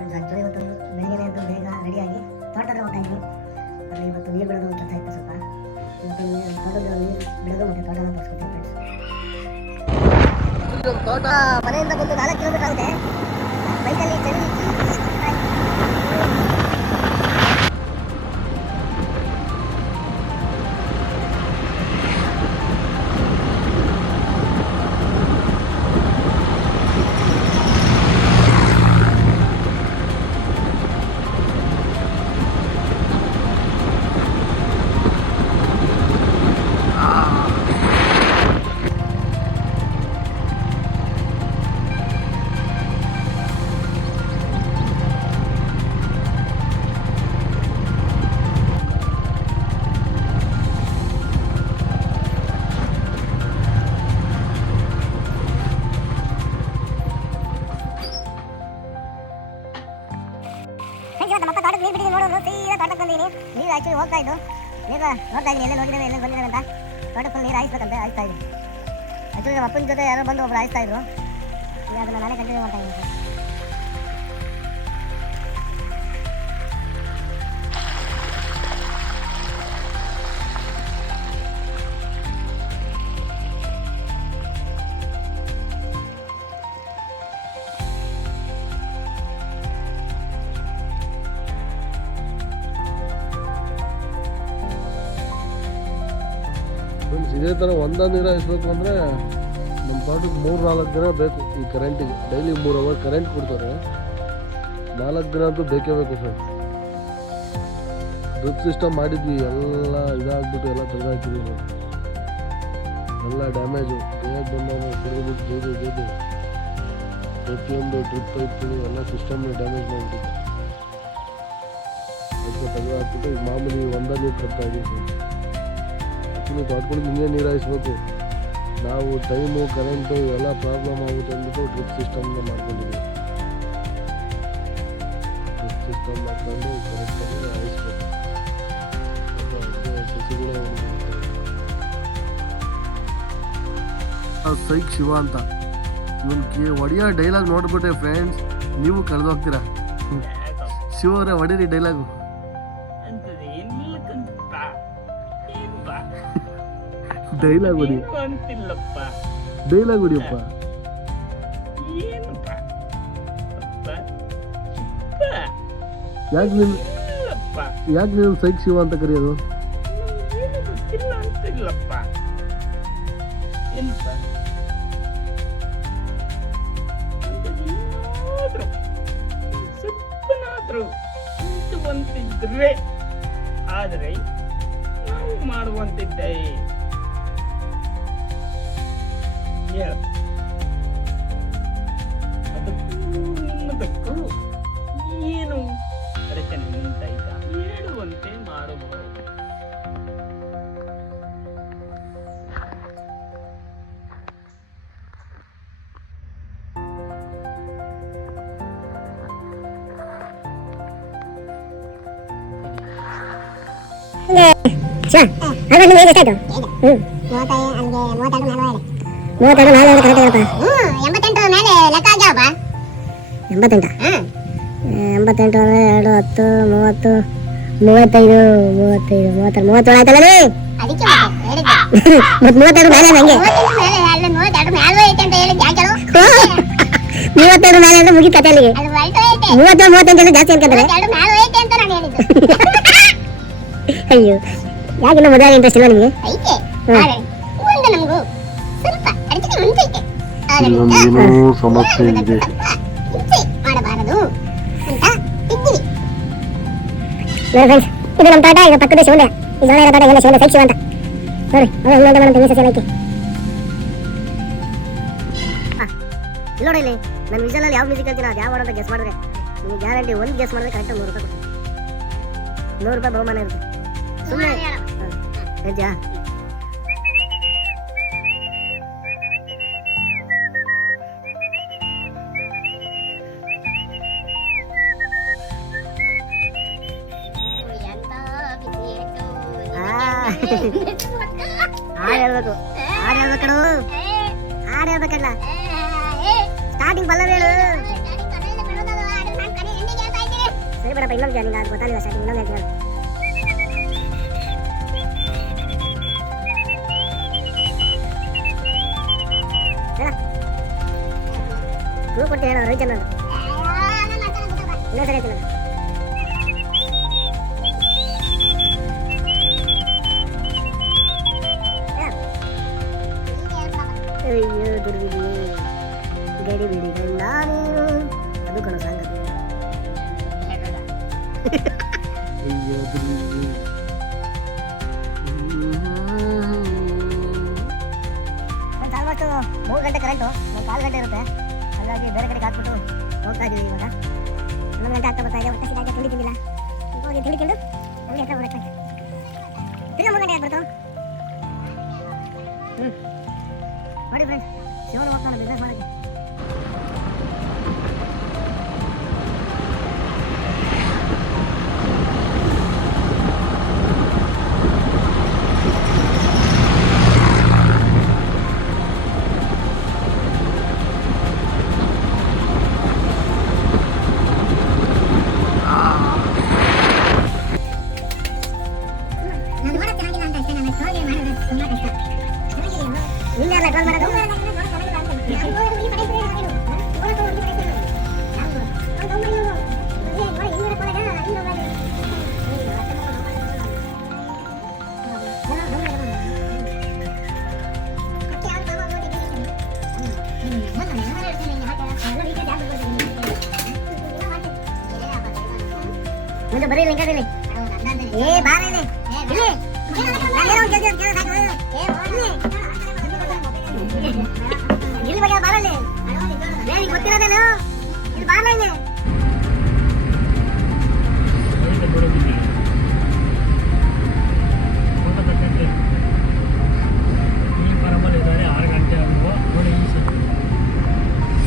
Actually ಇವತ್ತು ಬೆಳಿಗ್ಗೆ ಅಂತೂ ಬೇಗ ರೆಡಿಯಾಗಿ ತೋಟದ ಹೋಗ್ತಾ ಇದ್ವಿ. ಆದರೆ ಇವತ್ತು ನೀರು ಬಿಡೋದು ಕೆಲಸ ಇತ್ತು ಸ್ವಲ್ಪ. ಇವತ್ತು ತೋಟದ ನೀರು ಬಿಡೋದು ಮತ್ತು ತೋಟನ ತೋರಿಸ್ಕೊಡ್ತೀನಿ ಫ್ರೆಂಡ್ಸ್. ತೋಟ ಮನೆಯಿಂದ ಬಂದು 4 ಕಿಲೋಮೀಟರ್ ಆಗುತ್ತೆ. ಬೈಕಲ್ಲಿ ಚಳಿ ನಮ್ಮ ತೋಟಕ್ಕೆ ನೀರು ಬಿಟ್ಟಿದ್ದೀನಿ ನೋಡೋದು. ಸೀದಾ ತೋಟಕ್ಕೆ ಬಂದಿದ್ದೀನಿ. ನೀರು ಆ್ಯಕ್ಚುಲಿ ಹೋಗ್ತಾ ಇದ್ದು ನೀರು ನೋಡ್ತಾ ಇದ್ದೀನಿ, ಎಲ್ಲೇ ನೋಡಿದ್ದೇವೆ ಎಲ್ಲೇ ಬಂದಿದ್ದೇವೆ ಅಂತ. ತೋಟಕ್ಕೆ ಫುಲ್ ನೀರು ಹಾಯಿಸ್ಬೇಕಂತೆ ಹಾಯಿಸ್ತಾ ಇದ್ದೀನಿ. ಆ್ಯಕ್ಚುಲಿ ನಮ್ಮ ಅಪ್ಪನ ಜೊತೆ ಯಾರೋ ಬಂದು ಒಬ್ರು ಹಾಯಿಸ್ತಾ ಇದ್ರು. ಈಗ ಅದನ್ನು ನಾನೇ ಕಂಟಿನ್ಯೂ ಮಾಡ್ತಾ ಇದ್ದೀನಿ. ಇದೇ ಥರ ಒಂದೊಂದು ನೀರು ಹಾಯಿಸ್ಬೇಕು ಅಂದರೆ ನಮ್ಮ ತೋಟಕ್ಕೆ 3-4 ದಿನ ಬೇಕು. ಈ ಕರೆಂಟಿಗೆ ಡೈಲಿ 3 ಅವರ್ ಕರೆಂಟ್ ಕೊಡ್ತಾರೆ. 4 ದಿನ ಅಂತೂ ಬೇಕೇ ಬೇಕು ಫ್ರೆಂಡ್ಸ್. ಡ್ರಿಪ್ ಸಿಸ್ಟಮ್ ಮಾಡಿದ್ವಿ, ಎಲ್ಲ ಇದಾಗ್ಬಿಟ್ಟು ಎಲ್ಲ ತೆಗೆದಾಕಿದ್ವಿ ನೋಡಿ. ಎಲ್ಲ ಡ್ಯಾಮೇಜು ಹೇಗೆ ಬಂದವನು ತಿರುಗಿಬಿಟ್ಟು ಜೇದು ಪ್ರತಿಯೊಂದು ಡ್ರಿಪ್ ಪೈಪ್ಗಳು ಎಲ್ಲ ಸಿಸ್ಟಮ್ ಡ್ಯಾಮೇಜ್ ಮಾಡಿಬಿಟ್ಟಿದೆ. ಅದಕ್ಕೆ ತೆಗೆದು ಹಾಕ್ಬಿಟ್ಟು ಈಗ ಮಾಮೂಲಿ ಒಂದೇ ನೀರು ಕಟ್ತಾ ಇದ್ದೀವಿ. ತೋಟಗಳಿಗೆ ಹಿಂಗೆ ನೀರು ಹಾಯಿಸ್ಬೇಕು. ನಾವು ಟೈಮು ಕರೆಂಟು ಎಲ್ಲ ಪ್ರಾಬ್ಲಮ್ ಆಗುತ್ತೆ ಅಂದ್ಬಿಟ್ಟು ಡ್ರಿಪ್ ಸಿಸ್ಟಮ್ನ ಮಾಡ್ಕೊಂಡಿದ್ದೀವಿ. ಡ್ರಿಪ್ ಸಿಸ್ಟಮ್ ಮಾಡ್ಕೊಂಡು ಕರೆಕ್ಟಾಗಿ ಹಾಯಿಸ್ಬೇಕು. ಸಸಿಗಳೇ ಸೈಕ್ ಶಿವ ಅಂತ ಇವನ್ಗೆ ಹೊಡೆಯೋ ಡೈಲಾಗ್ ನೋಡ್ಬಿಟ್ಟೆ ಫ್ರೆಂಡ್ಸ್, ನೀವು ಕಳೆದೋಗ್ತೀರಾ. ಶಿವ ಅವರೇ ಹೊಡೀರಿ ಡೈಲಾಗು. ಡೈಲಾಗ್ ಹೊಡಿ, ಡೈಲಾಗ್ ಹೊಡಿಯಪ್ಪ. ಯಾಕೆ ನೀವು ಸೈಕ್ ಶಿವ ಅಂತ ಕರೆಯೋದು? ಆದರೆ ನಾವು ಮಾಡುವಂತಿದ್ದೆ ಅದಕ್ಕೂ ನಿಮ್ಮದಕ್ಕೂ ಏನು ಅಡಚಣೆ ಉಂಟಾಯ್ತಾ? ಹೇಳುವಂತೆ ಮಾಡಬಹುದು. ಮುಗಿತ ಅಲ್ಲಿಗೆ 32 ಜಾಸ್ತಿ ಅನ್ಕೊಂಡ್ರೆ. ಅಯ್ಯೋ, ಯಾಕಿನ್ನ ಮದುವೆ ಇಂಟ್ರೆಸ್ಟ್ ಇಲ್ಲ ನಿಮಗೆ? ಸಮಸ್ಯೆ ಇದೆ ಇದು ನಮ್ಮ ತೋಟ. ಈಗ ಪಕ್ಕದ ಶಿವಣ್ಣ ಈ ಜೋಳ ತೋಟ ಎಲ್ಲ ಶಿವಣ್ಣ ಸೈಕ್ ಶಿವ ಅಂತ ನೋಡಿ. ಅದು ಹೆಂಗೆ ಮಾಡುತ್ತೆ ಸಸಿ ಐತಿ ಇಲ್ಲಿ ನೋಡಿ. ಇಲ್ಲಿ ನನ್ನ ವಿಷನಲ್ಲಿ ಯಾವ ಮ್ಯೂಸಿಕ್ ಹೇಳ್ತೀನಿ ಅದು ಯಾವ ಅಂತ ಗೆಸ್ ಮಾಡಿದ್ರೆ ನಿಮ್ಗೆ ಗ್ಯಾರಂಟಿ ಒಂದು ಗೆಸ್ ಮಾಡಿದ್ರೆ ಕರೆಕ್ಟಾಗಿ 100 ರೂಪಾಯಿ ಕೊಡ್ತೀನಿ. 100 ರೂಪಾಯಿ ಬಹುಮಾನ ಇರುತ್ತೆ. ಸುಮ್ಮನೆ ಹೇಳ್ತೀಯಾ? ಹಾಡು ಹೇಳ್ಬೇಕು, ಹಾಡು ಹೇಳ್ಬೇಕಣ, ಹಾಡು ಹೇಳ್ಬೇಕಲ್ಲ. ಸ್ಟಾರ್ಟಿಂಗ್ ಬಲ್ಲ ಹೇಳು. ಕಣಪ್ಪ ಇನ್ನೊಂದು ನಿಂಗೆ ಅದು ಗೊತ್ತಾಗಲಿಲ್ಲ ಸರ್ ಇನ್ನೊಂದು ಹೇಳ್ತೀನಿ ಕ್ಲೂ ಕೊಟ್ಟು ಹೇಳೋ ರವಿಚಂದ್ರ ಇನ್ನೊಂದು ಸರಿ ಹೇಳ್ತೀನಿ ಅಯ್ಯೋ ದುರ್ವಿಧಿ ಗಡಿ ಬಿಡಿ ನಾನು ಅದು ಕಣ ಸಾಂಗ್ ಅದು ಅಯ್ಯೋ ದುರ್ವಿಧಿ ಆಲ್ಮೋಸ್ಟ್ 3 ಗಂಟೆ ಕರೆಂಟು ಒಂದು 4 ಗಂಟೆ ಇರುತ್ತೆ ಹಾಗಾಗಿ ಬೇರೆ ಕಡೆಗೆ ಹಾಕ್ಬಿಟ್ಟು ಹೋಗ್ತಾ ಇದೀವಿ ಇವಾಗ 11 ಗಂಟೆ ಆಗ್ತಾ ಬರ್ತಾ ಇದೆ ಹೊಟ್ಟೆ ಸಿದಾಗ ತಿಂಡಿ ತಿಂದಿಲ್ಲ ಹೋಗಿ ತಿಂಡಿ ತಿಂದು ನಮಗೆ ಹತ್ರ ಬರುತ್ತೆ ತಿನ್ನ 3 ಗಂಟೆ ಆಗ್ಬಿಡ್ತು ನೋಡಿ ಫ್ರೆಂಡ್ಸ್ ಶಿವನು ಹೋಗ್ತಾನೆ ಬಿಸ್ನೆಸ್ ಮಾಡೋಕ್ಕೆ मुझे बड़ी लिंक दे ले ए बाहर ले ले ले ले गिल्ली बगा बाहर ले ले ಗೊತ್ತಿರೋದೇನು ಇಲ್ಲಿ ಬಾರ್ಲ